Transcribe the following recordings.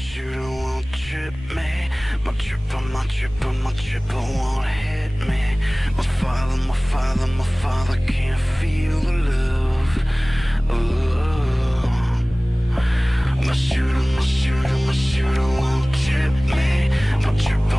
shooter won't trip me. My tripper won't hit me. My father can't feel the love. Oh. My shooter won't trip me. My tripper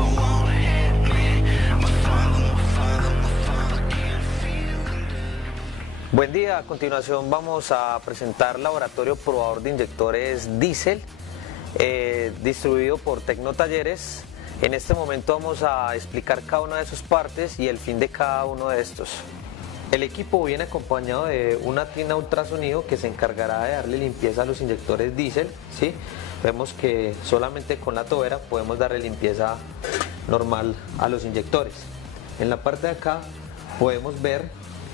won't hit me. My father can't feel the love. Buen día, a continuación vamos a presentar Laboratorio Probador de Inyectores Diésel, distribuido por Tecnotalleres. En este momento vamos a explicar cada una de sus partes y el fin de cada uno de estos. El equipo viene acompañado de una tina ultrasonido que se encargará de darle limpieza a los inyectores diésel, ¿sí? Vemos que solamente con la tobera podemos darle limpieza normal a los inyectores. En la parte de acá podemos ver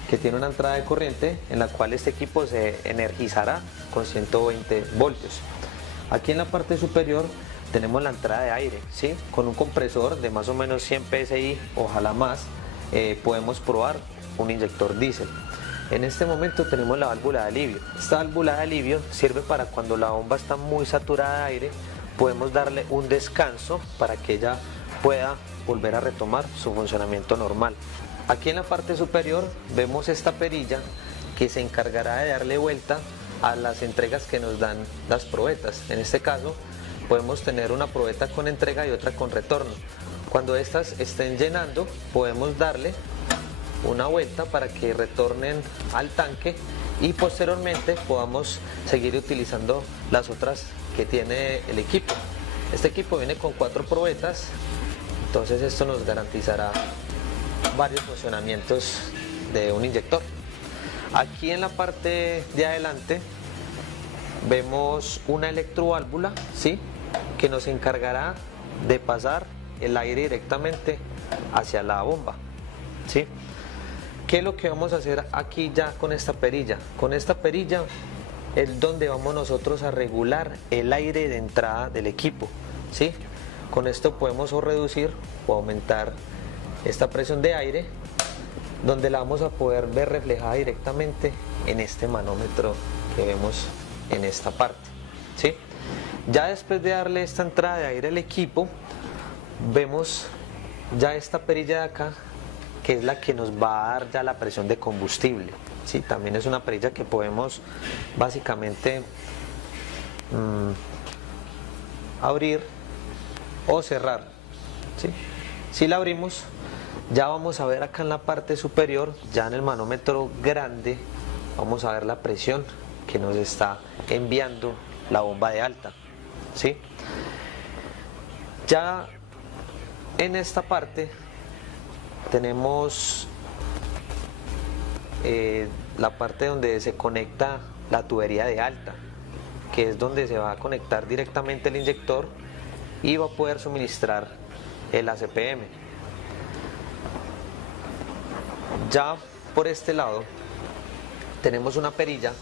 que tiene una entrada de corriente en la cual este equipo se energizará con 120 voltios. Aquí en la parte superior tenemos la entrada de aire, ¿sí? Con un compresor de más o menos 100 psi, ojalá más, podemos probar un inyector diésel. En este momento tenemos la válvula de alivio. Esta válvula de alivio sirve para cuando la bomba está muy saturada de aire, podemos darle un descanso para que ella pueda volver a retomar su funcionamiento normal. Aquí en la parte superior vemos esta perilla que se encargará de darle vuelta a las entregas que nos dan las probetas. En este caso podemos tener una probeta con entrega y otra con retorno. Cuando estas estén llenando podemos darle una vuelta para que retornen al tanque y posteriormente podamos seguir utilizando las otras que tiene el equipo. Este equipo viene con 4 probetas, entonces esto nos garantizará varios funcionamientos de un inyector. Aquí en la parte de adelante vemos una electroválvula, ¿sí? Que nos encargará de pasar el aire directamente hacia la bomba, ¿sí? ¿Qué es lo que vamos a hacer aquí ya con esta perilla? Con esta perilla es donde vamos nosotros a regular el aire de entrada del equipo, ¿sí? Con esto podemos o reducir o aumentar esta presión de aire, donde la vamos a poder ver reflejada directamente en este manómetro que vemos en esta parte, ¿sí? Ya después de darle esta entrada de aire al equipo, vemos ya esta perilla de acá, que es la que nos va a dar ya la presión de combustible, ¿sí? También es una perilla que podemos básicamente abrir o cerrar, ¿sí? Si la abrimos, ya vamos a ver acá en la parte superior, ya en el manómetro grande, vamos a ver la presión que nos está enviando la bomba de alta, ¿sí? Ya en esta parte tenemos la parte donde se conecta la tubería de alta, que es donde se va a conectar directamente el inyector y va a poder suministrar el ACPM. Ya por este lado tenemos una perilla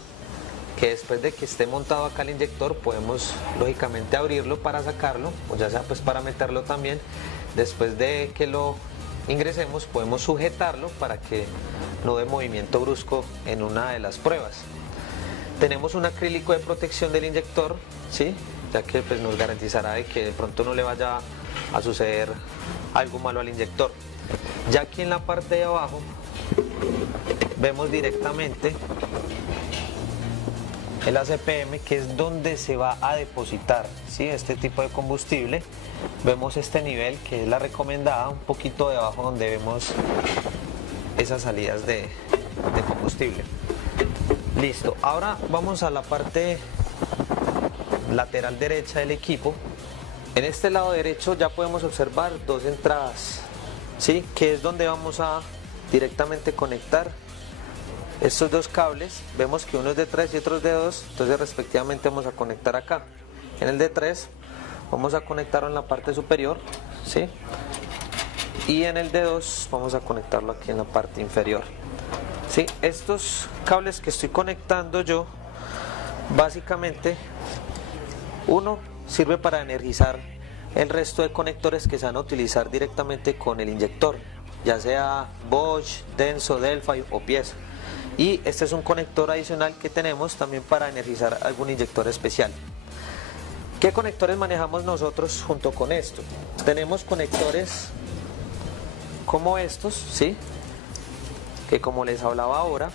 que después de que esté montado acá el inyector podemos lógicamente abrirlo para sacarlo, o ya sea pues para meterlo también. Después de que lo ingresemos podemos sujetarlo para que no dé movimiento brusco en una de las pruebas. Tenemos un acrílico de protección del inyector, ¿sí? Ya que pues nos garantizará de que de pronto no le vaya a suceder algo malo al inyector. Ya aquí en la parte de abajo vemos directamente el ACPM, que es donde se va a depositar, ¿sí? Este tipo de combustible. Vemos este nivel que es la recomendada, un poquito debajo donde vemos esas salidas de combustible. Listo, ahora vamos a la parte lateral derecha del equipo. En este lado derecho ya podemos observar 2 entradas, ¿sí? Que es donde vamos a directamente conectar estos 2 cables. Vemos que uno es de 3 y otro es de 2, entonces respectivamente vamos a conectar acá. En el de 3 vamos a conectarlo en la parte superior, ¿sí? Y en el de 2 vamos a conectarlo aquí en la parte inferior, ¿sí? Estos cables que estoy conectando yo, básicamente uno sirve para energizar el resto de conectores que se van a utilizar directamente con el inyector, ya sea Bosch, Denso, Delphi o pieza. Y este es un conector adicional que tenemos también para energizar algún inyector especial. ¿Qué conectores manejamos nosotros junto con esto? Tenemos conectores como estos, ¿sí? Que como les hablaba ahora,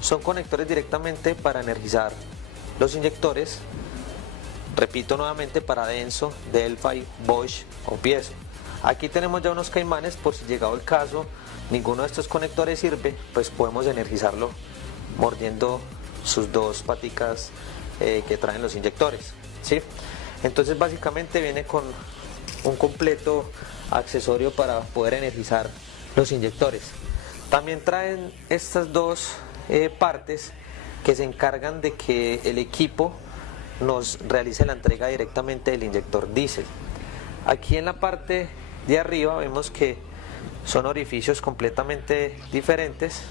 son conectores directamente para energizar los inyectores. Repito nuevamente, para Denso, Delphi, Bosch o Piezo. Aquí tenemos ya unos caimanes por si llegado el caso ninguno de estos conectores sirve, pues podemos energizarlo mordiendo sus dos paticas que traen los inyectores, ¿sí? Entonces básicamente viene con un completo accesorio para poder energizar los inyectores. También traen estas dos partes que se encargan de que el equipo nos realice la entrega directamente del inyector diésel. Aquí en la parte de arriba vemos que son orificios completamente diferentes,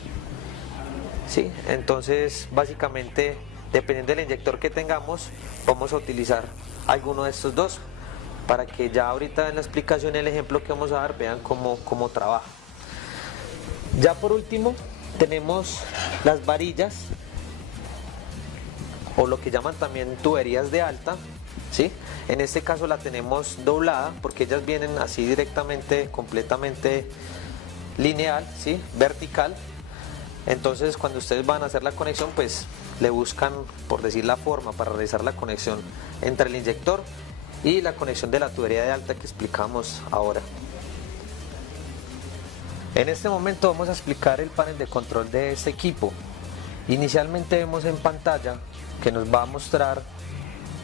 ¿sí? Entonces básicamente, dependiendo del inyector que tengamos, vamos a utilizar alguno de estos dos para que ya ahorita en la explicación, el ejemplo que vamos a dar, vean cómo trabaja. Ya por último tenemos las varillas, o lo que llaman también tuberías de alta, ¿sí? En este caso la tenemos doblada porque ellas vienen así directamente, completamente lineal, ¿sí? Vertical. Entonces cuando ustedes van a hacer la conexión, pues le buscan, por decir la forma, para realizar la conexión entre el inyector y la conexión de la tubería de alta que explicamos ahora. En este momento vamos a explicar el panel de control de este equipo. Inicialmente vemos en pantalla que nos va a mostrar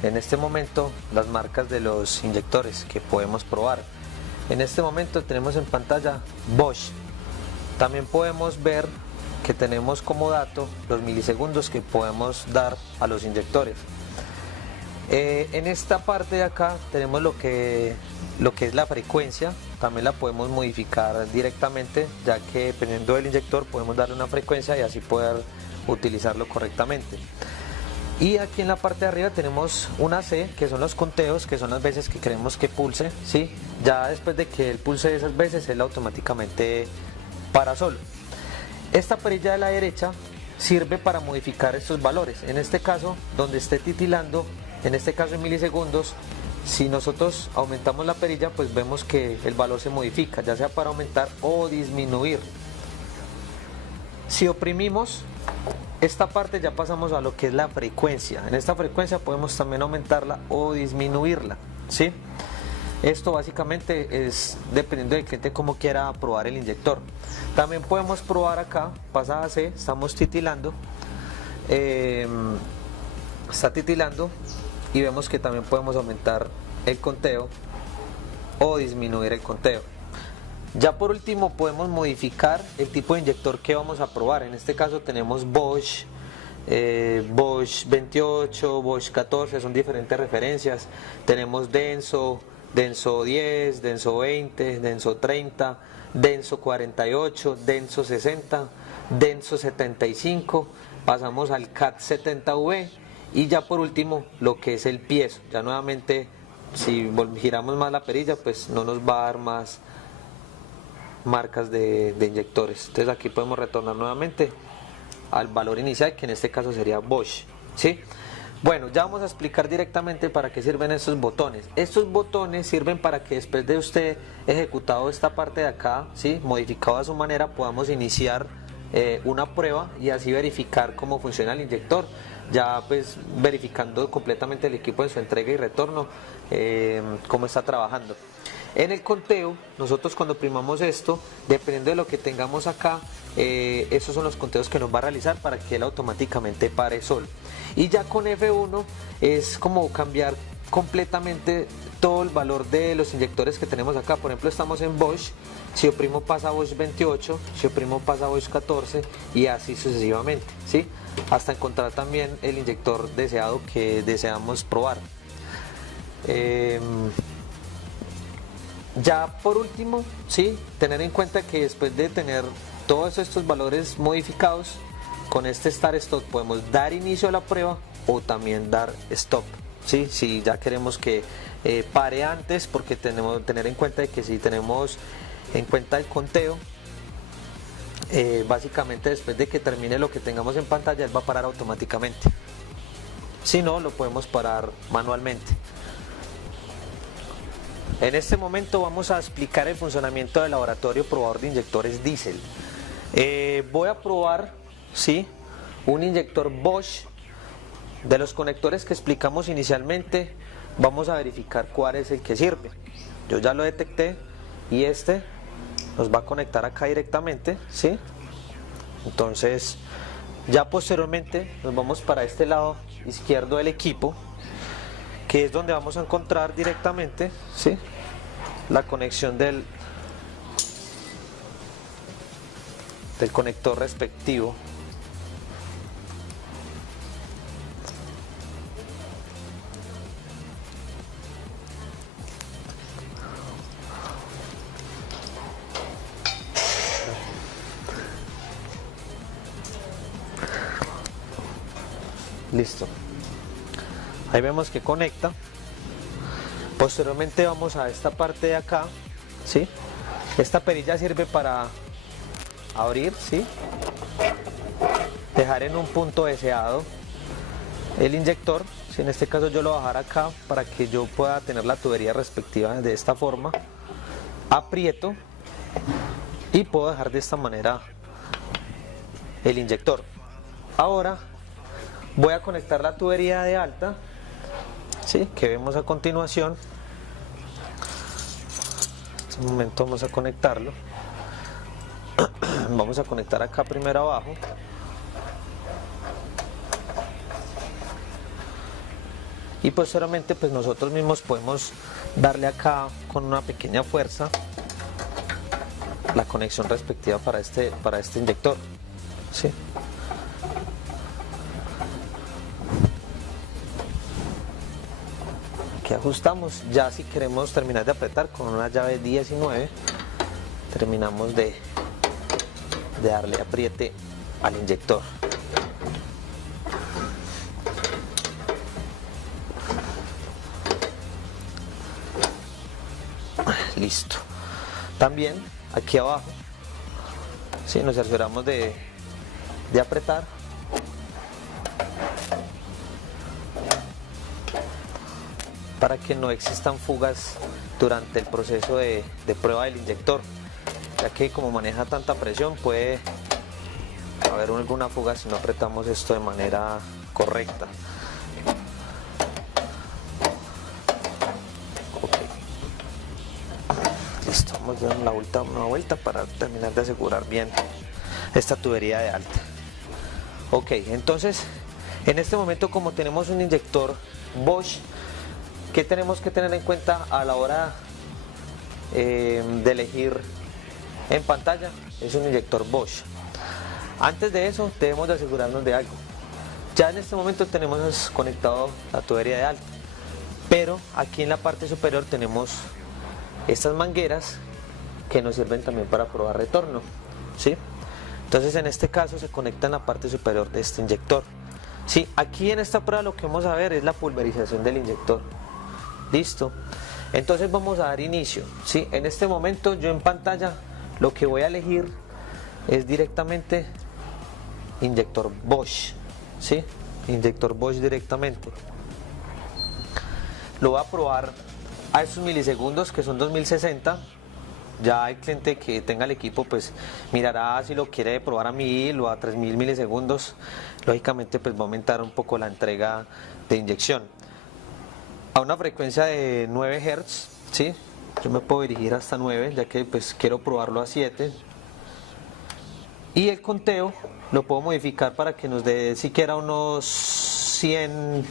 en este momento las marcas de los inyectores que podemos probar. En este momento tenemos en pantalla Bosch. También podemos ver que tenemos como dato los milisegundos que podemos dar a los inyectores. En esta parte de acá tenemos lo que es la frecuencia. También la podemos modificar directamente, ya que dependiendo del inyector podemos darle una frecuencia y así poder utilizarlo correctamente. Y aquí en la parte de arriba tenemos una C, que son los conteos, que son las veces que queremos que pulse, ¿sí? Ya después de que él pulse esas veces, él automáticamente para solo. Esta perilla de la derecha sirve para modificar estos valores. En este caso, donde esté titilando, en este caso en milisegundos, si nosotros aumentamos la perilla, pues vemos que el valor se modifica, ya sea para aumentar o disminuir. Si oprimimos esta parte, ya pasamos a lo que es la frecuencia. En esta frecuencia podemos también aumentarla o disminuirla, ¿sí? Esto básicamente es dependiendo del cliente cómo quiera probar el inyector. También podemos probar acá, pasada C, estamos titilando, está titilando y vemos que también podemos aumentar el conteo o disminuir el conteo. Ya por último podemos modificar el tipo de inyector que vamos a probar. En este caso tenemos Bosch, Bosch 28, Bosch 14, son diferentes referencias. Tenemos Denso, Denso 10, Denso 20, Denso 30, Denso 48, Denso 60, Denso 75, pasamos al CAT 70V y ya por último lo que es el piezo. Ya nuevamente, si giramos más la perilla, pues no nos va a dar más marcas de inyectores. Entonces aquí podemos retornar nuevamente al valor inicial, que en este caso sería Bosch, ¿sí? Bueno, ya vamos a explicar directamente para qué sirven estos botones. Estos botones sirven para que después de usted ejecutado esta parte de acá, ¿sí?, modificado a su manera, podamos iniciar una prueba y así verificar cómo funciona el inyector, ya pues verificando completamente el equipo en su entrega y retorno, cómo está trabajando. En el conteo, nosotros cuando primamos esto, dependiendo de lo que tengamos acá, esos son los conteos que nos va a realizar para que él automáticamente pare solo. Y ya con F1 es como cambiar completamente todo el valor de los inyectores que tenemos acá. Por ejemplo, estamos en Bosch, si oprimo pasa a Bosch 28, si oprimo pasa a Bosch 14 y así sucesivamente, ¿sí? Hasta encontrar también el inyector deseado que deseamos probar. Ya por último, sí, tener en cuenta que después de tener todos estos valores modificados, con este Start Stop podemos dar inicio a la prueba o también dar Stop, ¿sí? Si ya queremos que pare antes, porque tenemos que tener en cuenta de que si tenemos en cuenta el conteo, básicamente después de que termine lo que tengamos en pantalla, él va a parar automáticamente. Si no, lo podemos parar manualmente. En este momento vamos a explicar el funcionamiento del laboratorio probador de inyectores diésel. Voy a probar, ¿sí?, un inyector Bosch. De los conectores que explicamos inicialmente, vamos a verificar cuál es el que sirve. Yo ya lo detecté y este nos va a conectar acá directamente, ¿sí? Entonces, ya posteriormente nos vamos para este lado izquierdo del equipo, que es donde vamos a encontrar directamente, ¿sí?, la conexión del conector respectivo. Listo, ahí vemos que conecta. Posteriormente vamos a esta parte de acá, ¿sí? Esta perilla sirve para abrir, ¿sí?, dejar en un punto deseado el inyector. Si en este caso yo lo voy a dejar acá para que yo pueda tener la tubería respectiva de esta forma, aprieto y puedo dejar de esta manera el inyector. Ahora voy a conectar la tubería de alta, ¿sí?, que vemos a continuación. En este momento vamos a conectarlo. Vamos a conectar acá primero abajo. Y posteriormente pues nosotros mismos podemos darle acá con una pequeña fuerza la conexión respectiva para este inyector, ¿sí? Aquí ajustamos. Ya si queremos terminar de apretar con una llave 19, terminamos de darle apriete al inyector. Listo. También aquí abajo, ¿sí?, nos aseguramos de apretar. Para que no existan fugas durante el proceso de prueba del inyector, ya que como maneja tanta presión puede haber alguna fuga si no apretamos esto de manera correcta. Okay. Listo, vamos a dar una vuelta para terminar de asegurar bien esta tubería de alta. Ok, entonces en este momento, como tenemos un inyector Bosch, ¿qué tenemos que tener en cuenta a la hora de elegir en pantalla? Es un inyector Bosch. Antes de eso debemos de asegurarnos de algo. Ya en este momento tenemos conectado la tubería de alta, pero aquí en la parte superior tenemos estas mangueras que nos sirven también para probar retorno, ¿sí? Entonces en este caso se conecta en la parte superior de este inyector. Sí, aquí en esta prueba lo que vamos a ver es la pulverización del inyector. Listo, entonces vamos a dar inicio, ¿sí? En este momento yo en pantalla lo que voy a elegir es directamente inyector Bosch, ¿sí? Inyector Bosch directamente. Lo voy a probar a estos milisegundos, que son 2060. Ya el cliente que tenga el equipo pues mirará si lo quiere probar a 1000 o a 3000 milisegundos. Lógicamente pues va a aumentar un poco la entrega de inyección a una frecuencia de 9 Hz, ¿sí? Yo me puedo dirigir hasta 9, ya que pues quiero probarlo a 7. Y el conteo lo puedo modificar para que nos dé siquiera unos 100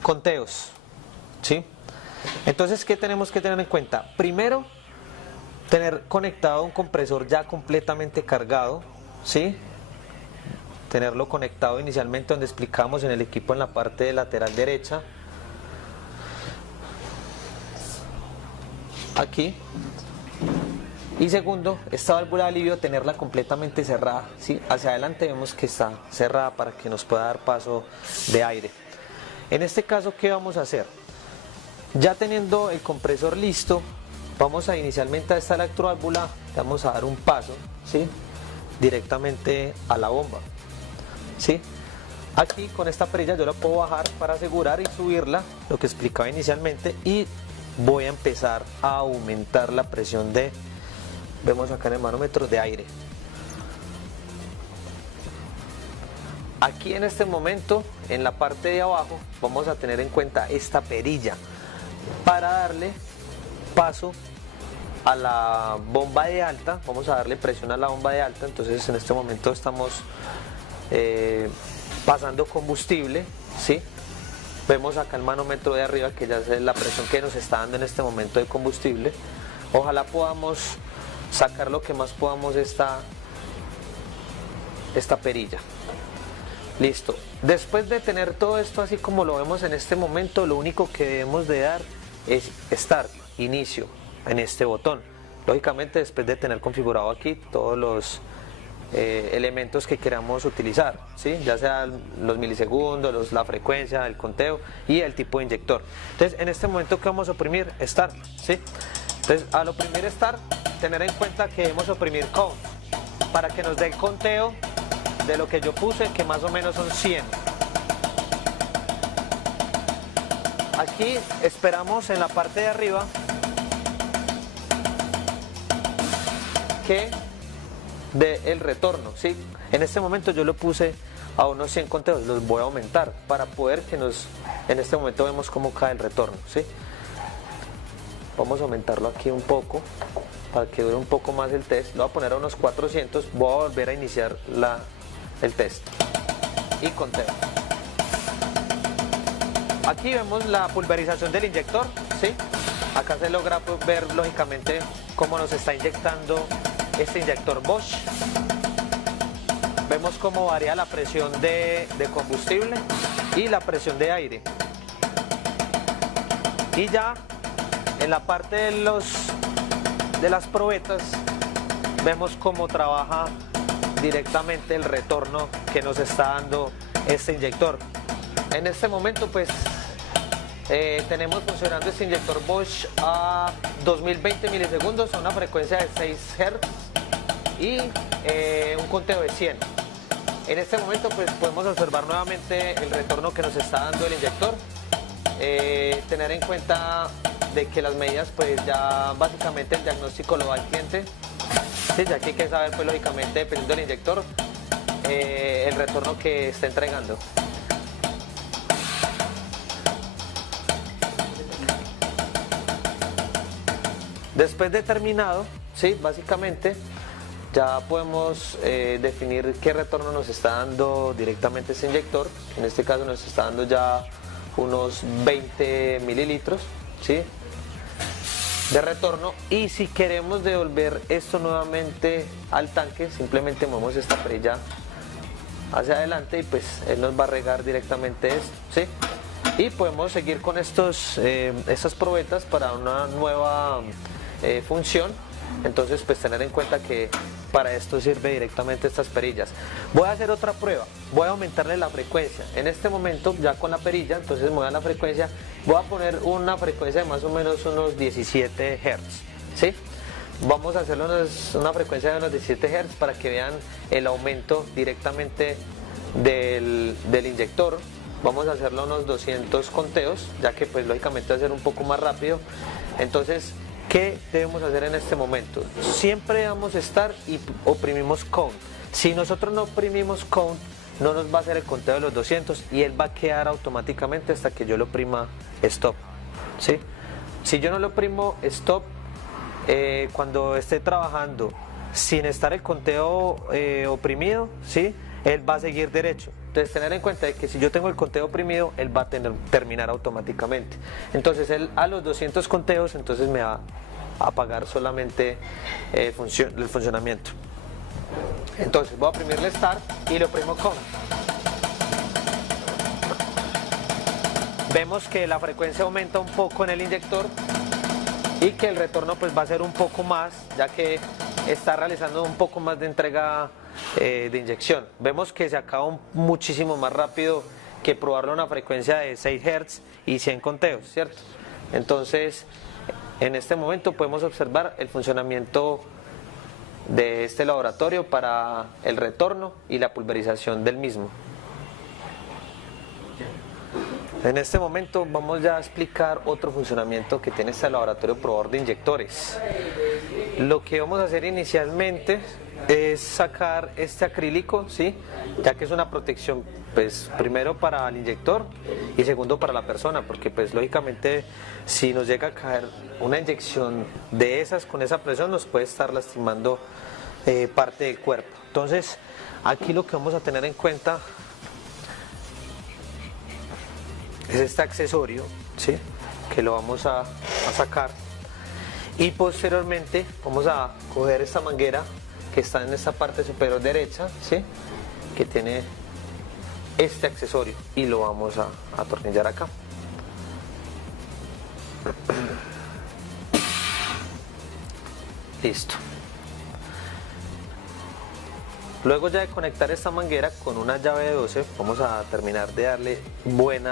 conteos, ¿sí? Entonces, ¿qué tenemos que tener en cuenta? Primero, tener conectado un compresor ya completamente cargado, ¿sí? Tenerlo conectado inicialmente donde explicamos en el equipo en la parte lateral derecha. Aquí. Y segundo, esta válvula de alivio tenerla completamente cerrada, ¿sí? Hacia adelante vemos que está cerrada para que nos pueda dar paso de aire. En este caso, ¿qué vamos a hacer? Ya teniendo el compresor listo, vamos a inicialmente a esta electroválvula, vamos a dar un paso, ¿sí? Directamente a la bomba, ¿sí? Aquí con esta perilla yo la puedo bajar para asegurar y subirla, lo que explicaba inicialmente, y voy a empezar a aumentar la presión de, vemos acá en el manómetro, de aire. Aquí en este momento, en la parte de abajo, vamos a tener en cuenta esta perilla para darle paso a la bomba de alta. Vamos a darle presión a la bomba de alta. Entonces en este momento estamos pasando combustible, ¿sí? Vemos acá el manómetro de arriba que ya es la presión que nos está dando en este momento de combustible. Ojalá podamos sacar lo que más podamos esta perilla. Listo. Después de tener todo esto así como lo vemos en este momento, lo único que debemos de dar es Start, inicio, en este botón. Lógicamente después de tener configurado aquí todos los elementos que queramos utilizar, ¿sí? Ya sean los milisegundos, la frecuencia, el conteo y el tipo de inyector. Entonces en este momento que vamos a oprimir Start, ¿sí? Entonces al oprimir Start, tener en cuenta que debemos oprimir Count para que nos dé el conteo de lo que yo puse, que más o menos son 100. Aquí esperamos en la parte de arriba que dé el retorno, ¿sí? En este momento yo lo puse a unos 100 conteos, los voy a aumentar para poder que en este momento vemos cómo cae el retorno, ¿sí? Vamos a aumentarlo aquí un poco para que dure un poco más el test. Lo voy a poner a unos 400, voy a volver a iniciar el test y conteo. Aquí vemos la pulverización del inyector, ¿sí? Acá se logra ver lógicamente cómo nos está inyectando este inyector Bosch. Vemos cómo varía la presión de combustible y la presión de aire. Y ya en la parte de las probetas vemos cómo trabaja directamente el retorno que nos está dando este inyector. En este momento pues tenemos funcionando este inyector Bosch a 2020 milisegundos a una frecuencia de 6 Hz y un conteo de 100. En este momento pues podemos observar nuevamente el retorno que nos está dando el inyector. Tener en cuenta de que las medidas pues ya básicamente el diagnóstico lo da el cliente. Sí, ya que hay que saber pues lógicamente dependiendo del inyector el retorno que está entregando. Después de terminado, sí, básicamente ya podemos definir qué retorno nos está dando directamente ese inyector. En este caso nos está dando ya unos 20 mililitros, ¿sí?, de retorno. Y si queremos devolver esto nuevamente al tanque, simplemente movemos esta perilla hacia adelante y pues él nos va a regar directamente esto, ¿sí? Y podemos seguir con estas probetas para una nueva función. Entonces pues tener en cuenta que para esto sirve directamente estas perillas. Voy a hacer otra prueba, voy a aumentarle la frecuencia. En este momento ya con la perilla, entonces me voy a la frecuencia, voy a poner una frecuencia de más o menos unos 17 Hz, ¿sí? Vamos a hacerlo una frecuencia de unos 17 Hz para que vean el aumento directamente del inyector. Vamos a hacerlo unos 200 conteos, ya que pues lógicamente va a ser un poco más rápido. Entonces, ¿qué debemos hacer en este momento? Siempre vamos a estar y oprimimos Count. Si nosotros no oprimimos Count, no nos va a hacer el conteo de los 200 y él va a quedar automáticamente hasta que yo lo oprima Stop, ¿sí? Si yo no lo oprimo Stop, cuando esté trabajando sin estar el conteo oprimido, ¿sí?, él va a seguir derecho. Entonces tener en cuenta de que si yo tengo el conteo oprimido, él va a terminar automáticamente. Entonces él a los 200 conteos, entonces me va a apagar solamente el funcionamiento. Entonces voy a oprimirle Start y le oprimo Count. Vemos que la frecuencia aumenta un poco en el inyector y que el retorno pues va a ser un poco más, ya que está realizando un poco más de entrega de inyección. Vemos que se acaba muchísimo más rápido que probarlo a una frecuencia de 6 Hz y 100 conteos, ¿cierto? Entonces, en este momento podemos observar el funcionamiento de este laboratorio para el retorno y la pulverización del mismo. En este momento vamos ya a explicar otro funcionamiento que tiene este laboratorio probador de inyectores. Lo que vamos a hacer inicialmente es sacar este acrílico, ¿sí? Ya que es una protección, pues primero para el inyector y segundo para la persona, porque pues lógicamente si nos llega a caer una inyección de esas con esa presión nos puede estar lastimando parte del cuerpo. Entonces aquí lo que vamos a tener en cuenta es este accesorio, ¿sí? Que lo vamos a sacar, y posteriormente vamos a coger esta manguera que está en esta parte superior derecha, ¿sí? Que tiene este accesorio, y lo vamos a atornillar acá. Listo. Luego ya de conectar esta manguera con una llave de 12, vamos a terminar de darle buen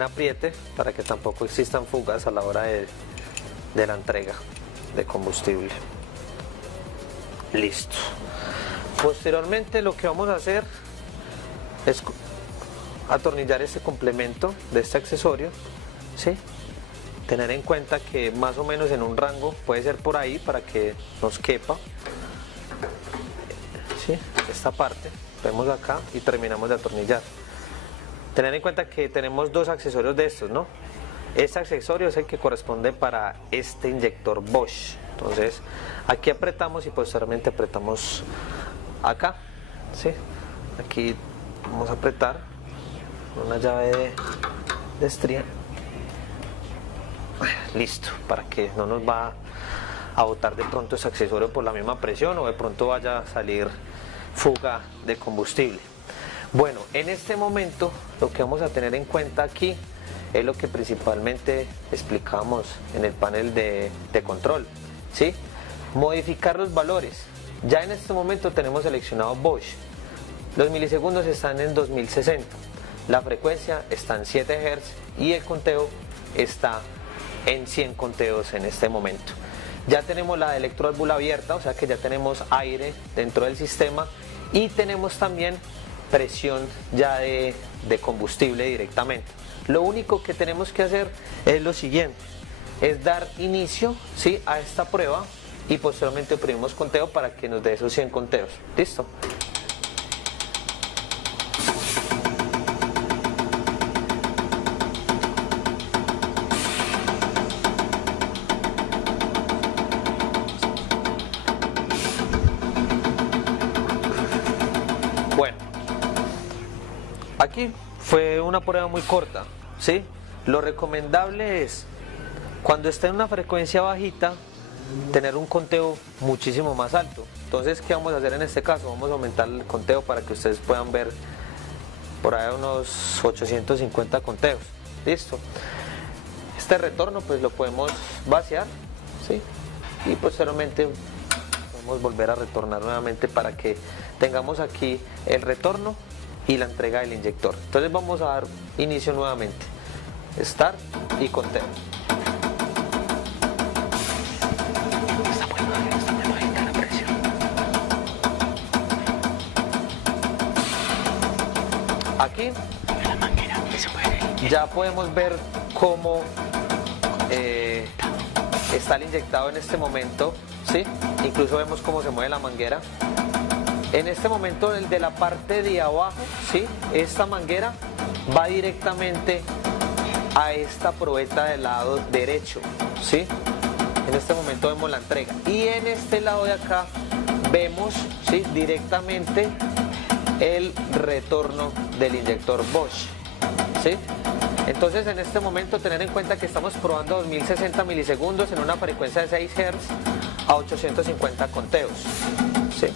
apriete para que tampoco existan fugas a la hora de la entrega de combustible. Listo. Posteriormente lo que vamos a hacer es atornillar este complemento de este accesorio, ¿sí? Tener en cuenta que más o menos en un rango puede ser por ahí para que nos quepa, ¿sí? Esta parte, vemos acá y terminamos de atornillar. Tener en cuenta que tenemos dos accesorios de estos, ¿no? Este accesorio es el que corresponde para este inyector Bosch. Entonces aquí apretamos y posteriormente apretamos acá, ¿sí? Aquí vamos a apretar con una llave de estría. Listo, para que no nos va a botar de pronto ese accesorio por la misma presión o de pronto vaya a salir fuga de combustible. Bueno, en este momento lo que vamos a tener en cuenta aquí es lo que principalmente explicamos en el panel de control, ¿sí? Modificar los valores. Ya en este momento tenemos seleccionado Bosch. Los milisegundos están en 2060, la frecuencia está en 7 Hz y el conteo está en 100 conteos en este momento. Ya tenemos la electroválvula abierta, o sea que ya tenemos aire dentro del sistema, y tenemos también presión ya de combustible directamente. Lo único que tenemos que hacer es lo siguiente, es dar inicio, ¿sí?, a esta prueba, y posteriormente oprimimos conteo para que nos dé esos 100 conteos. ¿Listo? Bueno, aquí fue una prueba muy corta, ¿sí? Lo recomendable es, cuando esté en una frecuencia bajita, tener un conteo muchísimo más alto. Entonces, ¿qué vamos a hacer en este caso? Vamos a aumentar el conteo para que ustedes puedan ver por ahí unos 850 conteos. Listo. Este retorno pues lo podemos vaciar, ¿sí? Y posteriormente podemos volver a retornar nuevamente para que tengamos aquí el retorno y la entrega del inyector. Entonces vamos a dar inicio nuevamente, start y conteo. Aquí ya podemos ver cómo está el inyectado en este momento, ¿sí? Incluso vemos cómo se mueve la manguera. En este momento, el de la parte de abajo, ¿sí?, esta manguera va directamente a esta probeta del lado derecho, ¿sí? En este momento vemos la entrega, y en este lado de acá vemos, ¿sí?, directamente el retorno del inyector Bosch, ¿sí? Entonces, en este momento tener en cuenta que estamos probando 2060 milisegundos en una frecuencia de 6 Hz a 850 conteos, ¿sí?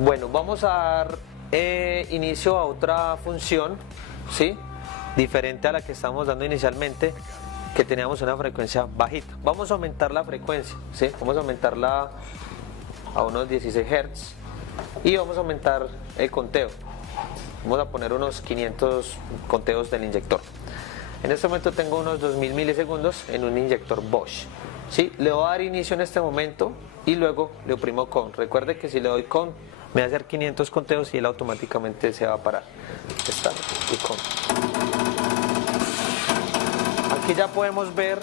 Bueno, vamos a dar inicio a otra función, ¿sí?, diferente a la que estábamos dando inicialmente, que teníamos una frecuencia bajita. Vamos a aumentar la frecuencia, ¿sí? Vamos a aumentarla a unos 16 Hz y vamos a aumentar el conteo. Vamos a poner unos 500 conteos del inyector. En este momento tengo unos 2000 milisegundos en un inyector Bosch. ¿Sí? Le voy a dar inicio en este momento y luego le oprimo con. Recuerde que si le doy con, me va a hacer 500 conteos y él automáticamente se va a parar. Start y con. Aquí ya podemos ver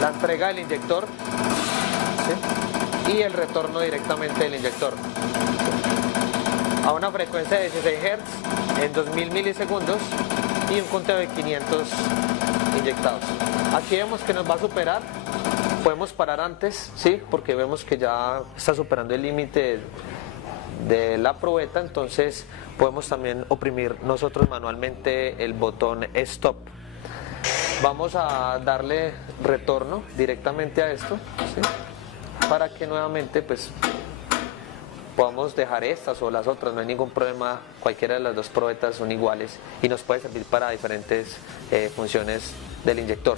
la entrega del inyector, ¿sí? Y el retorno directamente del inyector. A una frecuencia de 16 Hz en 2000 milisegundos y un conteo de 500 inyectados. Aquí vemos que nos va a superar, podemos parar antes, ¿sí? Porque vemos que ya está superando el límite de la probeta, entonces podemos también oprimir nosotros manualmente el botón Stop. Vamos a darle retorno directamente a esto, ¿sí? Para que nuevamente pues podamos dejar estas o las otras, no hay ningún problema, cualquiera de las dos probetas son iguales y nos puede servir para diferentes funciones del inyector.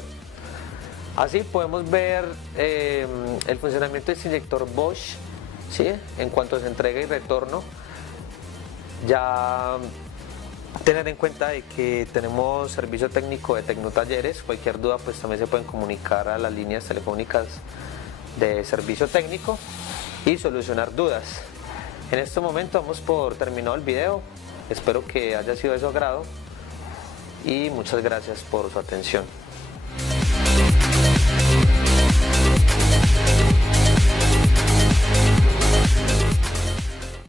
Así podemos ver el funcionamiento de este inyector Bosch, ¿sí? En cuanto se entrega y retorno. Ya tener en cuenta de que tenemos servicio técnico de Tecnotalleres, cualquier duda pues también se pueden comunicar a las líneas telefónicas de servicio técnico y solucionar dudas. En este momento damos por terminado el video, espero que haya sido de su agrado y muchas gracias por su atención.